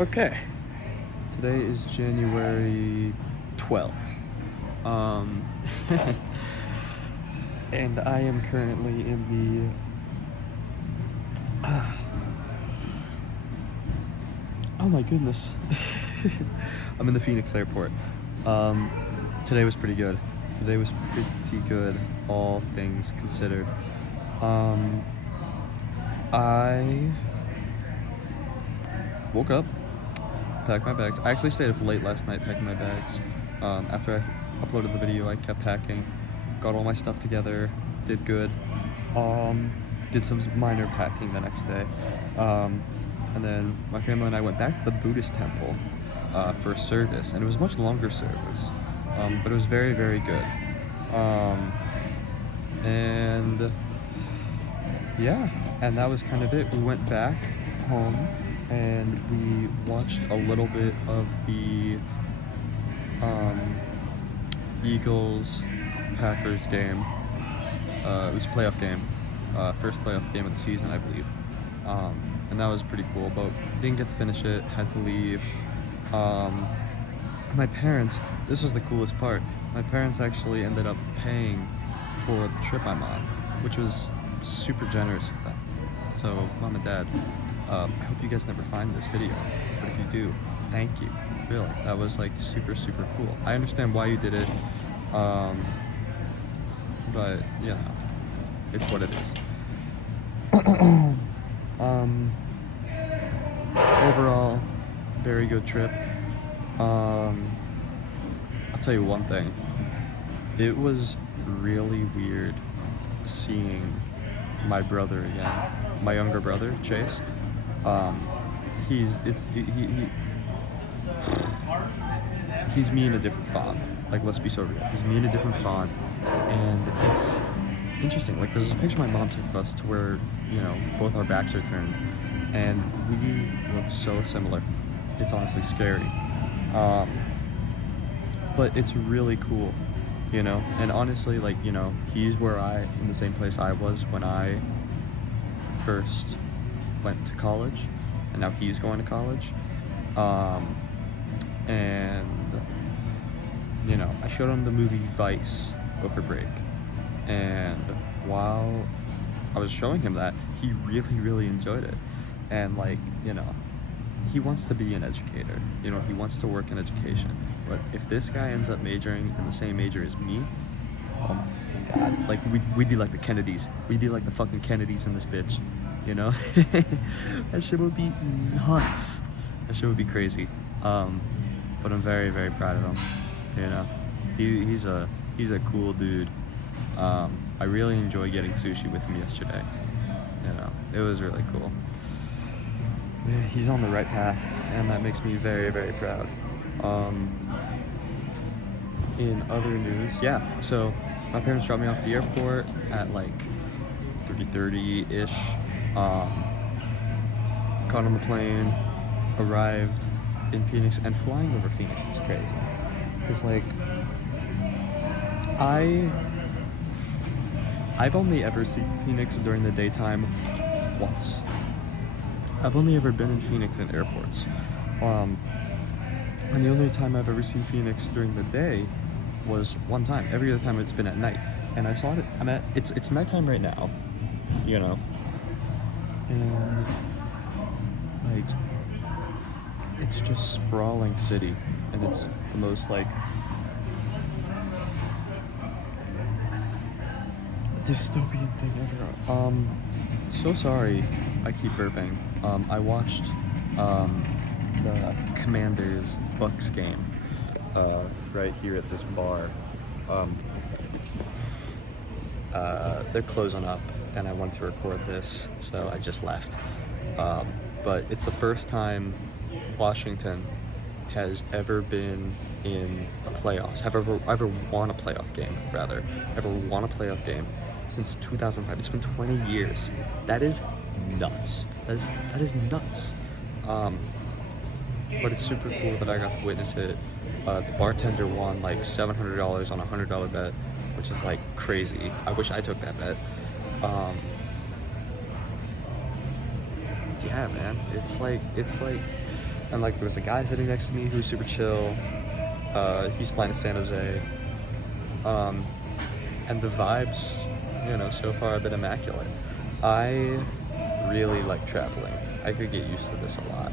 Okay, today is January 12th. Um, and I am currently in the. Oh my goodness. I'm in the Phoenix airport. Today was pretty good. Today was pretty good, all things considered. I woke up, packed my bags. I actually stayed up late last night packing my bags. After I uploaded the video, I kept packing, got all my stuff together, did good. Did some minor packing the next day. And then my family and I went back to the Buddhist temple for a service, and it was a much longer service, but it was very, very good. And yeah, and that was kind of it. We went back home and we watched a little bit of the Eagles-Packers game. It was a playoff game, first playoff game of the season, I believe. And that was pretty cool, but didn't get to finish it, had to leave. My parents, this was the coolest part, my parents actually ended up paying for the trip I'm on, which was super generous of them. So, Mom and Dad, I hope you guys never find this video, but if you do, thank you. Really, that was like super, super cool. I understand why you did it, but you know, it's what it is. Overall, very good trip. I'll tell you one thing. It was really weird seeing my brother again, my younger brother, Chase. He's me in a different font. Like, let's be so real. He's me in a different font, and it's interesting. Like, there's a picture my mom took of us to where, you know, both our backs are turned, and we look so similar. It's honestly scary. But it's really cool, you know? And honestly, like, you know, he's in the same place I was when I first went to college, and now he's going to college. And, you know, I showed him the movie Vice over break, and while I was showing him that, he really, really enjoyed it. And, like, you know, he wants to be an educator, you know, he wants to work in education. But if this guy ends up majoring in the same major as me, oh my god, like, we'd be like the Kennedys. We'd be like the fucking Kennedys in this bitch, you know? That shit would be nuts. That shit would be crazy. But I'm very, very proud of him, you know? He's a cool dude. I really enjoyed getting sushi with him yesterday, you know? It was really cool. Yeah, he's on the right path, and that makes me very, very proud. In other news, yeah, so my parents dropped me off at the airport at like 3:30-ish. Got on the plane, arrived in Phoenix, and flying over Phoenix was crazy. Cause like, I've only ever seen Phoenix during the daytime once. I've only ever been in Phoenix in airports. And the only time I've ever seen Phoenix during the day was one time. Every other time it's been at night. And I saw it, it's nighttime right now, you know? And, like, it's just sprawling city. And it's the most, like, dystopian thing ever. So sorry I keep burping. I watched the Commanders Bucks game right here at this bar. They're closing up, and I wanted to record this, so I just left. But it's the first time Washington has ever been in the playoffs, ever won a playoff game, rather. Ever won a playoff game since 2005. It's been 20 years. That is nuts. That is nuts. But it's super cool that I got to witness it. The bartender won like $700 on a $100 bet, which is like crazy. I wish I took that bet. Yeah, man, it's like And like, there's a guy sitting next to me who's super chill. He's flying to San Jose. And the vibes, you know, so far have been immaculate. I really like traveling. I could get used to this a lot.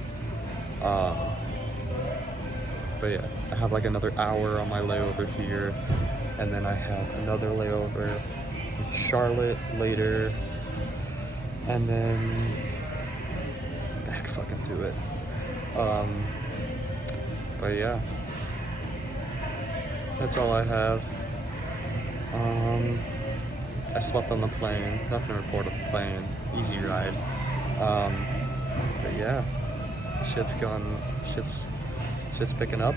But yeah, I have like another hour on my layover here, and then I have another layover in Charlotte later, and then back fucking to it. But yeah, that's all I have. I slept on the plane, nothing to report on the plane, easy ride. But yeah, shit's picking up.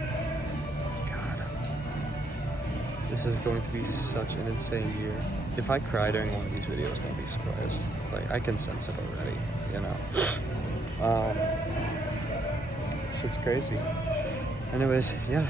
God, this is going to be such an insane year. If I cry during one of these videos, don't be surprised. Like, I can sense it already, you know? Shit's crazy. Anyways, yeah,